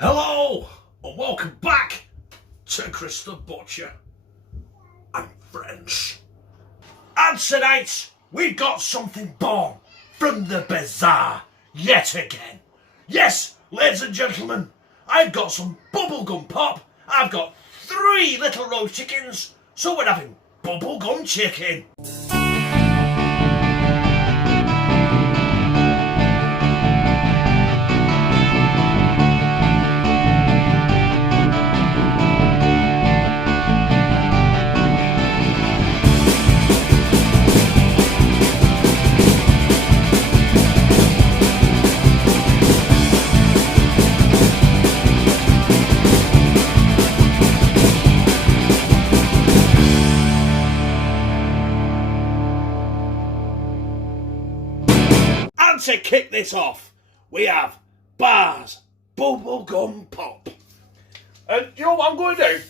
Hello and welcome back to Chris the Butcher and friends. And tonight we've got something born from the Bizzare yet again. Yes, ladies and gentlemen, I've got some bubblegum pop. I've got 3 little roast chickens, so we're having bubblegum chicken. To kick this off, we have Barr's Bubblegum Pop. And you know what I'm going to do?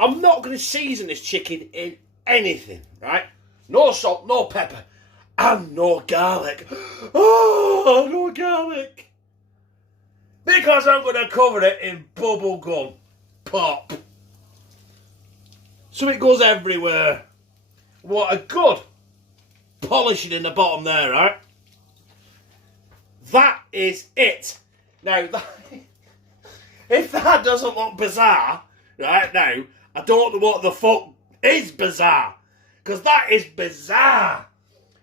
I'm not going to season this chicken in anything, right? No salt, no pepper, and no garlic. Oh, no garlic. Because I'm going to cover it in bubblegum pop. So it goes everywhere. What a good polishing in the bottom there, right? That is it. Now, if that doesn't look bizarre right now, I don't know what the fuck is bizarre. Because that is bizarre.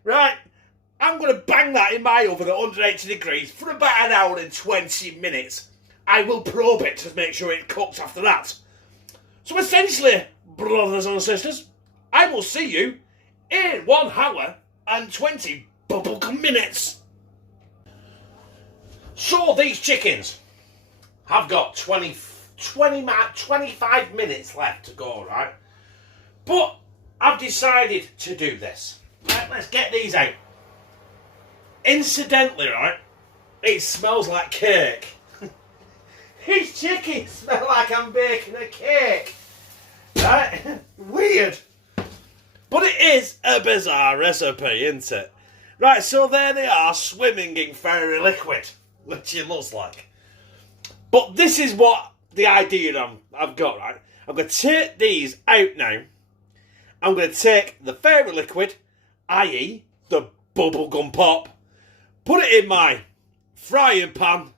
Right? I'm going to bang that in my oven at 180 degrees for about an hour and 20 minutes. I will probe it to make sure it cooks after that. So essentially, brothers and sisters, I will see you in 1 hour and 20 bubblegum minutes. So these chickens have got 25 minutes left to go, right? But I've decided to do this. Right, let's get these out. Incidentally, right, it smells like cake. These chickens smell like I'm baking a cake. Right? Weird. But it is a Bizzare Recipe, isn't it? Right, so there they are, swimming in fairy liquid. Which it looks like. But this is what the idea I've got, right? I'm going to take these out now. I'm going to take the fairy liquid, i.e. the bubblegum pop, put it in my frying pan,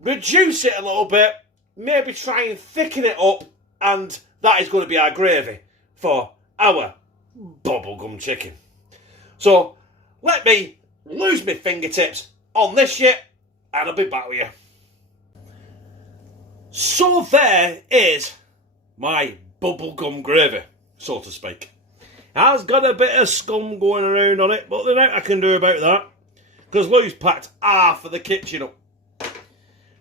reduce it a little bit, maybe try and thicken it up, and that is going to be our gravy for our bubblegum chicken. So, let me lose my fingertips on this shit, and I'll be back with you. So there is my bubblegum gravy, so to speak. It has got a bit of scum going around on it, but there's nothing I can do about that, because Lou's packed half of the kitchen up.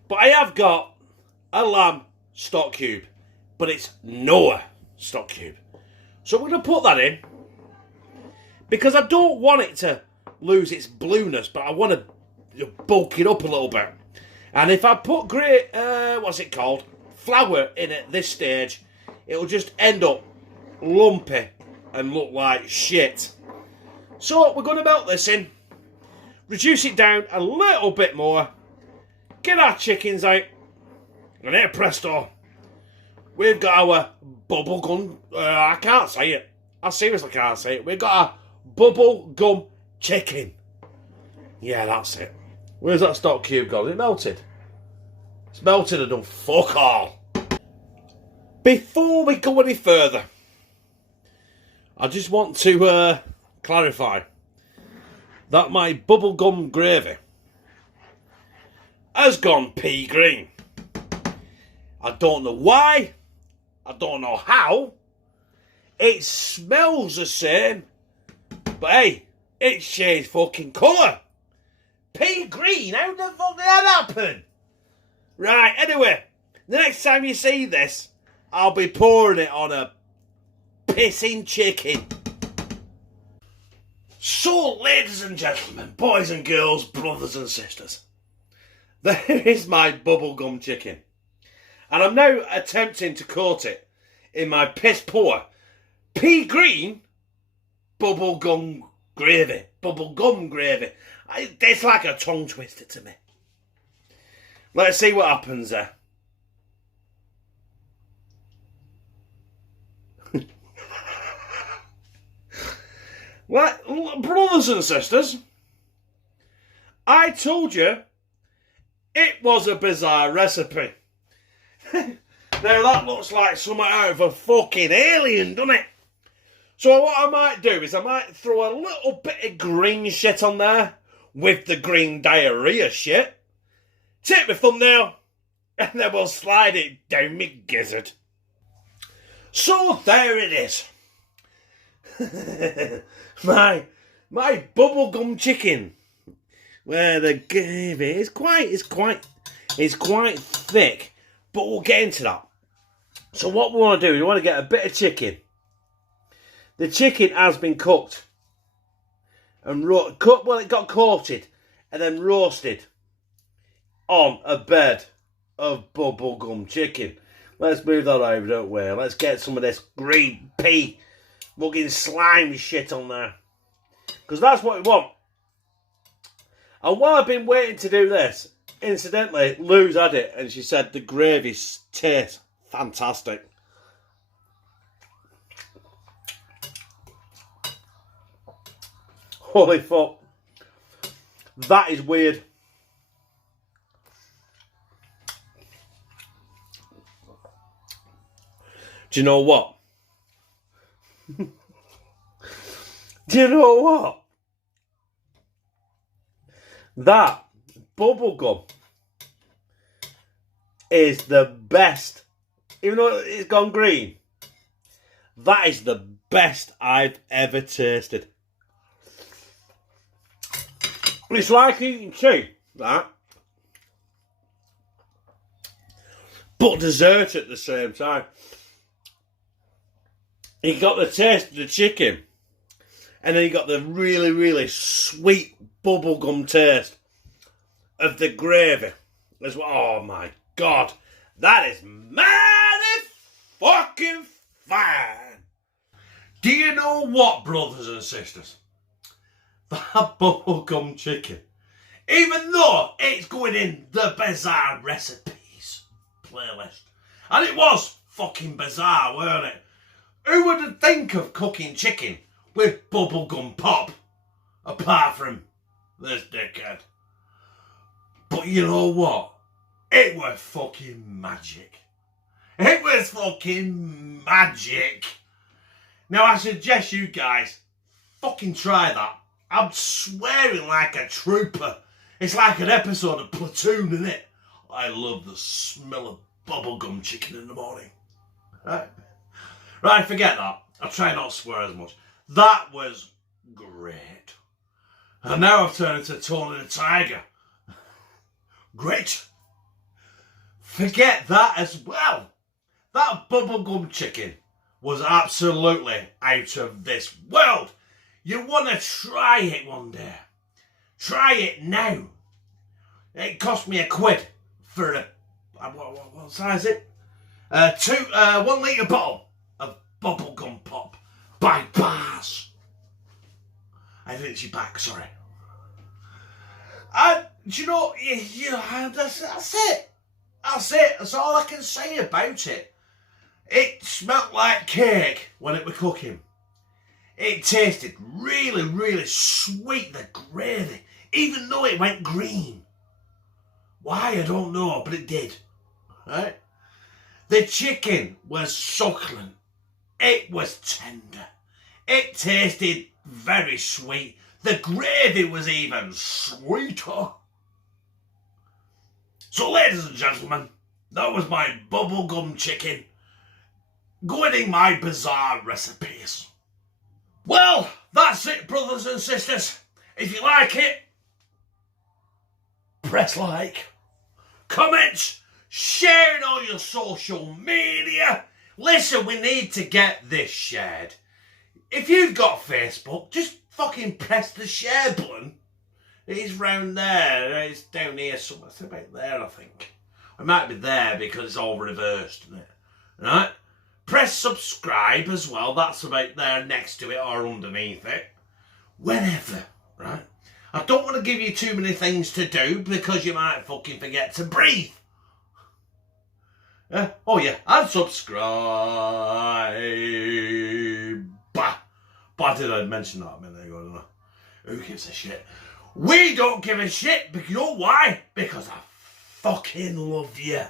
But I have got a lamb stock cube, but it's Knorr stock cube. So we're going to put that in, because I don't want it to lose its blueness, but I want to bulk it up a little bit. And if I put flour in at this stage, it'll just end up lumpy and look like shit. So we're going to melt this in, reduce it down a little bit more, get our chickens out, and here presto, we've got our bubblegum, I can't say it, I seriously can't say it, we've got our bubblegum chicken. Yeah, that's it. Where's that stock cube gone? Is it melted? It's melted and done fuck all. Before we go any further, I just want to clarify that my bubblegum gravy has gone pea green. I don't know why. I don't know how. It smells the same. But hey, it's changed fucking colour. Pea green? How the fuck did that happen? Right, anyway, the next time you see this, I'll be pouring it on a pissing chicken. So, ladies and gentlemen, boys and girls, brothers and sisters, there is my bubblegum chicken. And I'm now attempting to coat it in my piss poor pea green bubblegum gravy. Bubblegum gravy. It's like a tongue twister to me. Let's see what happens there. Well, brothers and sisters, I told you it was a bizarre recipe. Now that looks like something out of a fucking Alien, doesn't it? So what I might do is I might throw a little bit of green shit on there with the green diarrhea shit. Take my thumbnail and then we'll slide it down my gizzard. So there it is. my bubblegum chicken, where the gravy is quite thick, but we'll get into that. So what we want to do, we want to get a bit of chicken. The chicken has been cooked and it got coated and then roasted on a bed of bubblegum chicken. Let's move that over, don't we? Let's get some of this green pea fucking slime shit on there, because that's what we want. And while I've been waiting to do this, incidentally, Lou's had it and she said the gravy tastes fantastic. Holy fuck, that is weird. Do you know what? Do you know what? That bubblegum is the best. Even though it's gone green, that is the best I've ever tasted. It's like eating tea, that, but dessert at the same time. You got the taste of the chicken, and then you got the really, really sweet bubblegum taste of the gravy as well. Oh my God, that is mighty fucking fine. Do you know what, brothers and sisters? That bubblegum chicken, even though it's going in the Bizzare Recipes playlist, and it was fucking bizarre, weren't it? Who would think of cooking chicken with bubblegum pop, apart from this dickhead? But you know what? It was fucking magic. It was fucking magic. Now I suggest you guys fucking try that. I'm swearing like a trooper. It's like an episode of Platoon, isn't it? I love the smell of bubblegum chicken in the morning. Right, forget that. I'll try not to swear as much. That was great. And now I've turned into Tony the Tiger. Great. Forget that as well. That bubblegum chicken was absolutely out of this world. You want to try it one day. Try it now. It cost me £1 for a... What size is it? 1 litre bottle of bubblegum pop by Barr. I think it's your back, sorry. And do you know, that's it. That's it. That's all I can say about it. It smelled like cake when it was cooking. It tasted really, really sweet, the gravy, even though it went green. Why, I don't know, but it did. Right? The chicken was succulent. It was tender. It tasted very sweet. The gravy was even sweeter. So, ladies and gentlemen, that was my bubblegum chicken going in my Bizzare Recipes. Well, that's it, brothers and sisters. If you like it, press like, comment, share it on your social media. Listen, we need to get this shared. If you've got Facebook, just fucking press the share button. It's round there. It's down here somewhere. It's about there, I think. It might be there because it's all reversed, isn't it? Right? Press subscribe as well. That's about there next to it or underneath it. Whenever, right? I don't want to give you too many things to do because you might fucking forget to breathe. Oh yeah, and subscribe. But did I mention that a minute ago? I don't know. Who gives a shit? We don't give a shit, but you know why? Because I fucking love you.